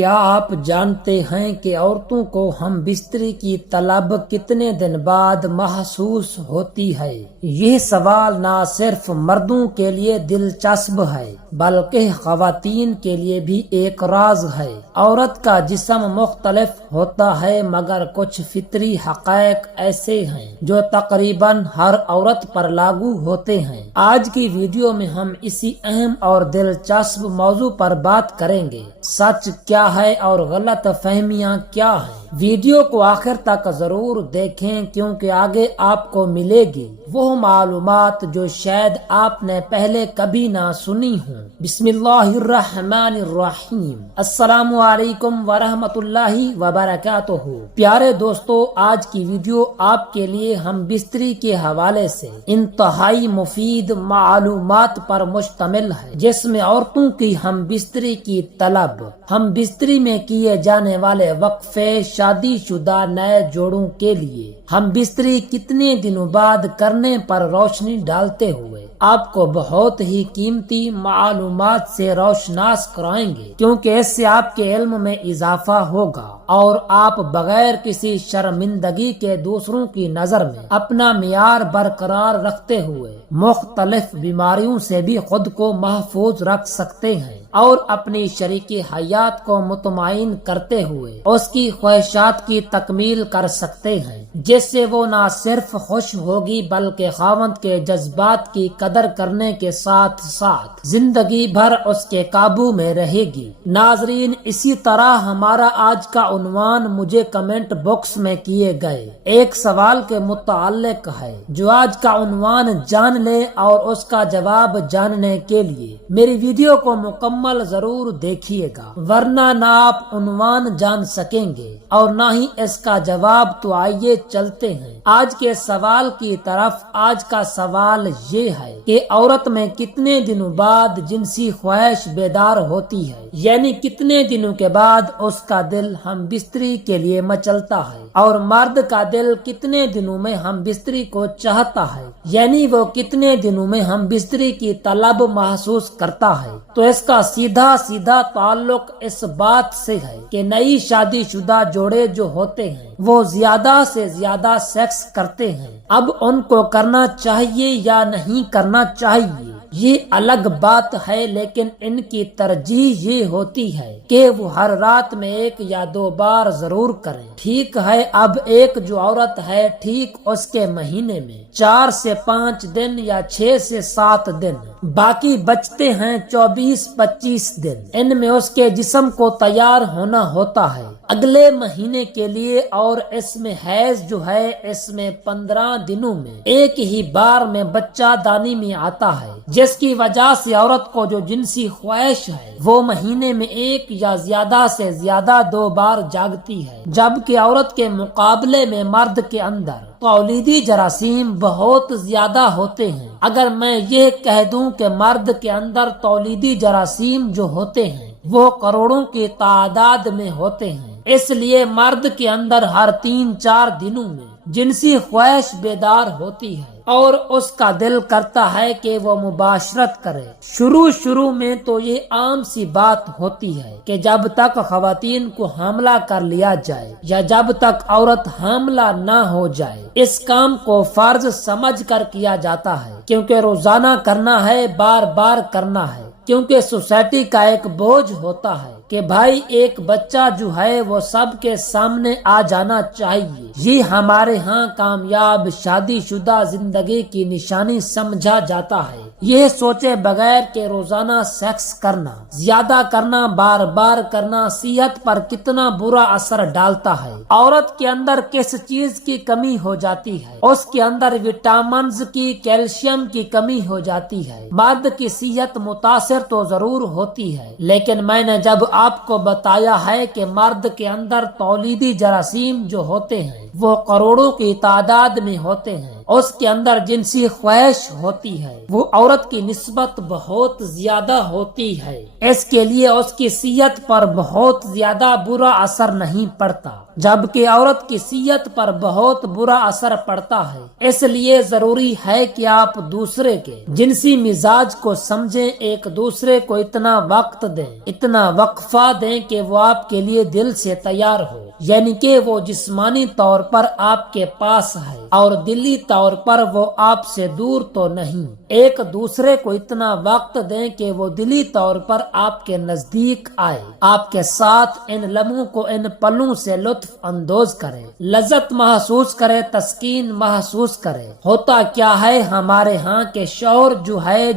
کیا آپ جانتے ہیں کہ عورتوں کو ہم بستری کی طلب کتنے دن بعد محسوس ہوتی ہے؟ یہ سوال نہ صرف مردوں کے لیے دلچسپ ہے بلکہ خواتین کے لیے بھی ایک راز ہے۔ عورت کا جسم مختلف ہوتا ہے مگر کچھ فطری حقائق ایسے ہیں جو تقریباً ہر عورت پر لاگو ہوتے ہیں۔ آج کی ویڈیو میں ہم اسی اہم اور دلچسپ موضوع پر بات کریں گے۔ سچ کیا ہے اور غلط فہمیاں کیا ہیں؟ ویڈیو کو آخر تک ضرور دیکھیں کیونکہ آگے آپ کو ملے گی وہ معلومات جو شاید آپ نے پہلے کبھی نہ سنی ہوں۔ بسم اللہ الرحمن الرحیم۔ السلام علیکم ورحمۃ اللہ وبرکاتہ۔ پیارے دوستو، آج کی ویڈیو آپ کے لیے ہم بستری کے حوالے سے انتہائی مفید معلومات پر مشتمل ہے، جس میں عورتوں کی ہم بستری کی طلب، ہم بستری میں کیے جانے والے وقفے، شادی شدہ نئے جوڑوں کے لیے ہم بستری کتنے دنوں بعد کرنے پر روشنی ڈالتے ہوئے آپ کو بہت ہی قیمتی معلومات سے روشناس کرائیں گے، کیونکہ اس سے آپ کے علم میں اضافہ ہوگا اور آپ بغیر کسی شرمندگی کے دوسروں کی نظر میں اپنا معیار برقرار رکھتے ہوئے مختلف بیماریوں سے بھی خود کو محفوظ رکھ سکتے ہیں اور اپنی شریک حیات کو مطمئن کرتے ہوئے اس کی خواہشات کی تکمیل کر سکتے ہیں، جس سے وہ نہ صرف خوش ہوگی بلکہ خاوند کے جذبات کی قدر کرنے کے ساتھ ساتھ زندگی بھر اس کے قابو میں رہے گی۔ ناظرین، اسی طرح ہمارا آج کا عنوان مجھے کمنٹ باکس میں کیے گئے ایک سوال کے متعلق ہے، جو آج کا عنوان جان لے اور اس کا جواب جاننے کے لیے میری ویڈیو کو مکمل ضرور دیکھیے گا، ورنہ نہ آپ عنوان جان سکیں گے اور نہ ہی اس کا جواب۔ تو آئیے چلتے ہیں آج کے سوال کی طرف۔ آج کا سوال یہ ہے کہ عورت میں کتنے دنوں بعد جنسی خواہش بیدار ہوتی ہے، یعنی کتنے دنوں کے بعد اس کا دل ہم بستری کے لیے مچلتا ہے، اور مرد کا دل کتنے دنوں میں ہم بستری کو چاہتا ہے، یعنی وہ کتنے دنوں میں ہم بستری کی طلب محسوس کرتا ہے۔ تو اس کا سیدھا تعلق اس بات سے ہے کہ نئی شادی شدہ جوڑے جو ہوتے ہیں وہ زیادہ سے زیادہ سیکس کرتے ہیں۔ اب ان کو کرنا چاہیے یا نہیں کرنا چاہیے یہ الگ بات ہے، لیکن ان کی ترجیح یہ ہوتی ہے کہ وہ ہر رات میں 1 یا 2 بار ضرور کریں۔ ٹھیک ہے، اب ایک جو عورت ہے، ٹھیک اس کے مہینے میں 4 سے 5 دن یا 6 سے 7 دن، باقی بچتے ہیں 24-25 دن، ان میں اس کے جسم کو تیار ہونا ہوتا ہے اگلے مہینے کے لیے، اور اس میں حیض جو ہے اس میں 15 دنوں میں ایک ہی بار میں بچہ دانی میں آتا ہے، جس کی وجہ سے عورت کو جو جنسی خواہش ہے وہ مہینے میں 1 یا زیادہ سے زیادہ 2 بار جاگتی ہے، جبکہ عورت کے مقابلے میں مرد کے اندر تولیدی جراثیم بہت زیادہ ہوتے ہیں۔ اگر میں یہ کہہ دوں کہ مرد کے اندر تولیدی جراثیم جو ہوتے ہیں وہ کروڑوں کی تعداد میں ہوتے ہیں، اس لیے مرد کے اندر ہر 3-4 دنوں میں جنسی خواہش بیدار ہوتی ہے اور اس کا دل کرتا ہے کہ وہ مباشرت کرے۔ شروع میں تو یہ عام سی بات ہوتی ہے کہ جب تک خواتین کو حاملہ کر لیا جائے یا جب تک عورت حاملہ نہ ہو جائے، اس کام کو فرض سمجھ کر کیا جاتا ہے، کیونکہ روزانہ کرنا ہے، بار بار کرنا ہے، کیونکہ سوسائٹی کا ایک بوجھ ہوتا ہے کہ بھائی ایک بچہ جو ہے وہ سب کے سامنے آ جانا چاہیے۔ یہ ہمارے ہاں کامیاب شادی شدہ زندگی کی نشانی سمجھا جاتا ہے، یہ سوچے بغیر کہ روزانہ سیکس کرنا، زیادہ کرنا، بار بار کرنا صحت پر کتنا برا اثر ڈالتا ہے۔ عورت کے اندر کس چیز کی کمی ہو جاتی ہے؟ اس کے اندر وٹامنز کی، کیلشیم کی کمی ہو جاتی ہے۔ مرد کی صحت متاثر تو ضرور ہوتی ہے، لیکن میں نے جب آپ کو بتایا ہے کہ مرد کے اندر تولیدی جراثیم جو ہوتے ہیں وہ کروڑوں کی تعداد میں ہوتے ہیں، اس کے اندر جنسی خواہش ہوتی ہے، وہ عورت کی نسبت بہت زیادہ ہوتی ہے، اس کے لیے اس کی صحت پر بہت زیادہ برا اثر نہیں پڑتا، جبکہ عورت کی صحت پر بہت برا اثر پڑتا ہے۔ اس لیے ضروری ہے کہ آپ دوسرے کے جنسی مزاج کو سمجھیں، ایک دوسرے کو اتنا وقت دیں، اتنا وقفہ دیں کہ وہ آپ کے لیے دل سے تیار ہو، یعنی کہ وہ جسمانی طور پر آپ کے پاس ہے اور دلی طور پر وہ آپ سے دور تو نہیں۔ ایک دوسرے کو اتنا وقت دیں کہ وہ دلی طور پر آپ کے نزدیک آئے، آپ کے ساتھ ان لمحوں کو، ان پلوں سے لطف اندوز کرے، لذت محسوس کرے، تسکین محسوس کرے۔ ہوتا کیا ہے ہمارے ہاں کہ شوہر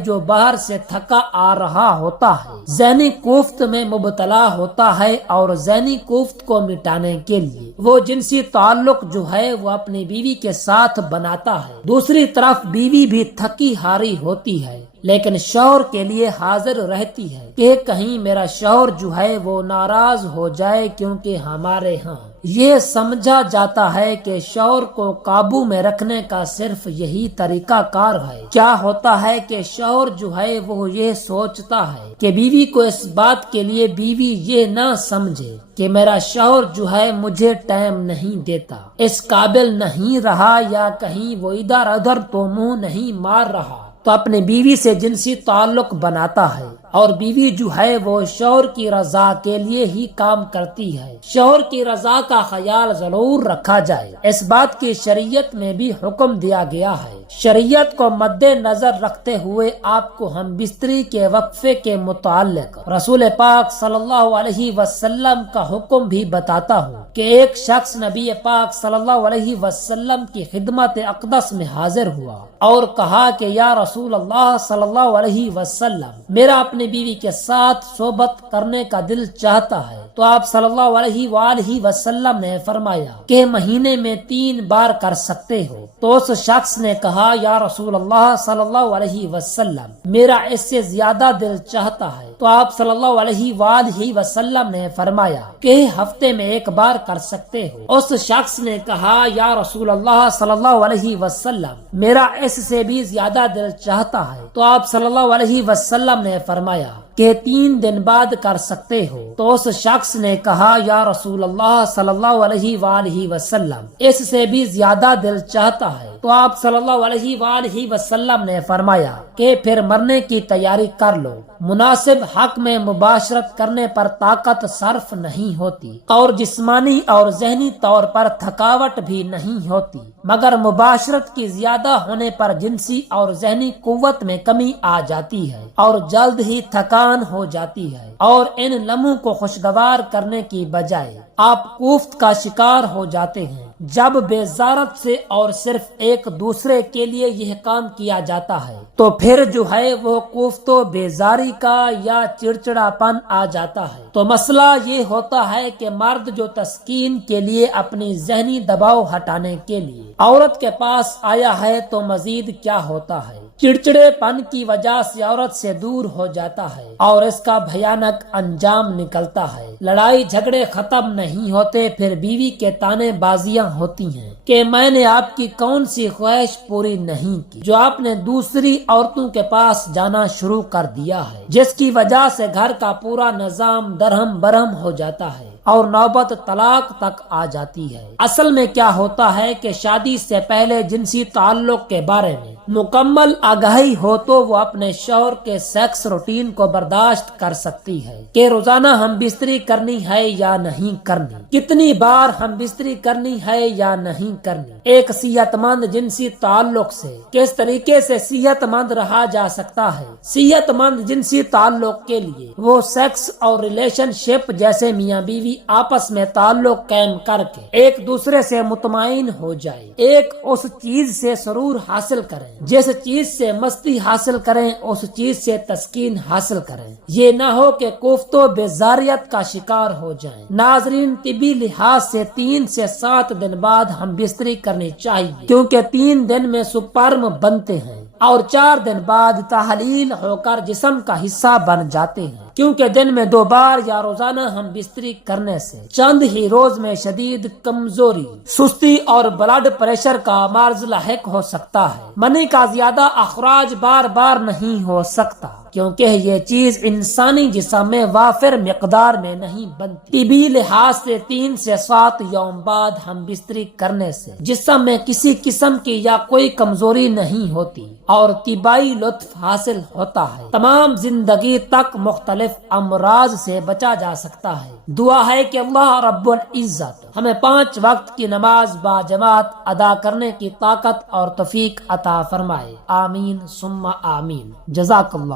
جو باہر سے تھکا آ رہا ہوتا ہے، ذہنی کوفت میں مبتلا ہوتا ہے، اور ذہنی کوفت کو مٹانے کے لیے وہ جنسی تعلق وہ اپنی بیوی کے ساتھ بناتا ہے۔ دوسری طرف بیوی بھی تھکی ہاری ہوتی ہے، لیکن شوہر کے لیے حاضر رہتی ہے کہ کہیں میرا شوہر وہ ناراض ہو جائے، کیونکہ ہمارے ہاں یہ سمجھا جاتا ہے کہ شوہر کو قابو میں رکھنے کا صرف یہی طریقہ کار ہے۔ کیا ہوتا ہے کہ شوہر وہ یہ سوچتا ہے کہ بیوی کو اس بات کے لیے بیوی یہ نہ سمجھے کہ میرا شوہر مجھے ٹائم نہیں دیتا، اس قابل نہیں رہا، یا کہیں وہ ادھر ادھر تو منہ نہیں مار رہا، تو اپنے بیوی سے جنسی تعلق بناتا ہے، اور بیوی وہ شوہر کی رضا کے لیے ہی کام کرتی ہے۔ شوہر کی رضا کا خیال ضرور رکھا جائے، اس بات کی شریعت میں بھی حکم دیا گیا ہے۔ شریعت کو مد نظر رکھتے ہوئے آپ کو ہم بستری کے وقفے کے متعلق رسول پاک صلی اللہ علیہ وسلم کا حکم بھی بتاتا ہوں کہ ایک شخص نبی پاک صلی اللہ علیہ وسلم کی خدمت اقدس میں حاضر ہوا اور کہا کہ یا رسول اللہ صلی اللہ علیہ وسلم، میرا اپنی بیوی کے ساتھ صحبت کرنے کا دل چاہتا ہے۔ تو آپ صلی اللہ علیہ وآلہ وسلم نے فرمایا کہ مہینے میں 3 بار کر سکتے ہو۔ تو اس شخص نے کہا یا رسول اللہ صلی اللہ علیہ وسلم، میرا اس سے زیادہ دل چاہتا ہے۔ تو آپ صلی اللہ علیہ وآلہ وسلم نے فرمایا کہ ہفتے میں 1 بار کر سکتے ہو۔ اس شخص نے کہا یا رسول اللہ صلی اللہ علیہ وسلم، میرا اس سے بھی زیادہ دل چاہتا ہے۔ تو آپ صلی اللہ علیہ وسلم نے فرمایا کہ 3 دن بعد کر سکتے ہو۔ تو اس شخص نے کہا یا رسول اللہ صلی اللہ علیہ وآلہ وسلم، اس سے بھی زیادہ دل چاہتا ہے۔ تو آپ صلی اللہ علیہ وآلہ وسلم نے فرمایا کہ پھر مرنے کی تیاری کر لو۔ مناسب حق میں مباشرت کرنے پر طاقت صرف نہیں ہوتی، اور جسمانی اور ذہنی طور پر تھکاوٹ بھی نہیں ہوتی، مگر مباشرت کی زیادہ ہونے پر جنسی اور ذہنی قوت میں کمی آ جاتی ہے، اور جلد ہی تھکان ہو جاتی ہے، اور ان لمحوں کو خوشگوار کرنے کی بجائے آپ کوفت کا شکار ہو جاتے ہیں، جب بیزارت سے اور صرف ایک دوسرے کے لیے یہ کام کیا جاتا ہے تو پھر وہ کوفت و بیزاری کا یا چڑچڑا پن آ جاتا ہے۔ تو مسئلہ یہ ہوتا ہے کہ مرد جو تسکین کے لیے، اپنی ذہنی دباؤ ہٹانے کے لیے عورت کے پاس آیا ہے، تو مزید کیا ہوتا ہے، چڑچڑے پن کی وجہ سے عورت سے دور ہو جاتا ہے، اور اس کا بھیانک انجام نکلتا ہے۔ لڑائی جھگڑے ختم نہیں ہوتے، پھر بیوی کے تانے بازیاں ہوتی ہیں کہ میں نے آپ کی کون سی خواہش پوری نہیں کی جو آپ نے دوسری عورتوں کے پاس جانا شروع کر دیا ہے، جس کی وجہ سے گھر کا پورا نظام درہم برہم ہو جاتا ہے اور نوبت طلاق تک آ جاتی ہے۔ اصل میں کیا ہوتا ہے کہ شادی سے پہلے جنسی تعلق کے بارے میں مکمل آگاہی ہو تو وہ اپنے شوہر کے سیکس روٹین کو برداشت کر سکتی ہے کہ روزانہ ہم بستری کرنی ہے یا نہیں کرنی، کتنی بار ہم بستری کرنی ہے یا نہیں کرنی۔ ایک صحت مند جنسی تعلق سے کس طریقے سے صحت مند رہا جا سکتا ہے۔ صحت مند جنسی تعلق کے لیے وہ سیکس اور ریلیشن شپ جیسے میاں بیوی آپس میں تعلق قائم کر کے ایک دوسرے سے مطمئن ہو جائے، ایک اس چیز سے سرور حاصل کریں، جس چیز سے مستی حاصل کریں اس چیز سے تسکین حاصل کریں۔ یہ نہ ہو کہ کوفت و بیزاریت کا شکار ہو جائیں۔ ناظرین، طبی لحاظ سے 3 سے 7 دن بعد ہم بستری کرنی چاہیے، کیونکہ 3 دن میں سپرم بنتے ہیں اور 4 دن بعد تحلیل ہو کر جسم کا حصہ بن جاتے ہیں۔ کیونکہ دن میں 2 بار یا روزانہ ہم بستری کرنے سے چند ہی روز میں شدید کمزوری، سستی اور بلڈ پریشر کا مرض لاحق ہو سکتا ہے۔ منی کا زیادہ اخراج بار بار نہیں ہو سکتا کیونکہ یہ چیز انسانی جسم میں وافر مقدار میں نہیں بنتی۔ طبی لحاظ سے 3 سے 7 یوم بعد ہم بستری کرنے سے جسم میں کسی قسم کی یا کوئی کمزوری نہیں ہوتی اور طبی لطف حاصل ہوتا ہے۔ تمام زندگی تک مختلف امراض سے بچا جا سکتا ہے۔ دعا ہے کہ اللہ رب العزت ہمیں 5 وقت کی نماز با جماعت ادا کرنے کی طاقت اور توفیق عطا فرمائے۔ آمین ثم آمین۔ جزاک اللہ۔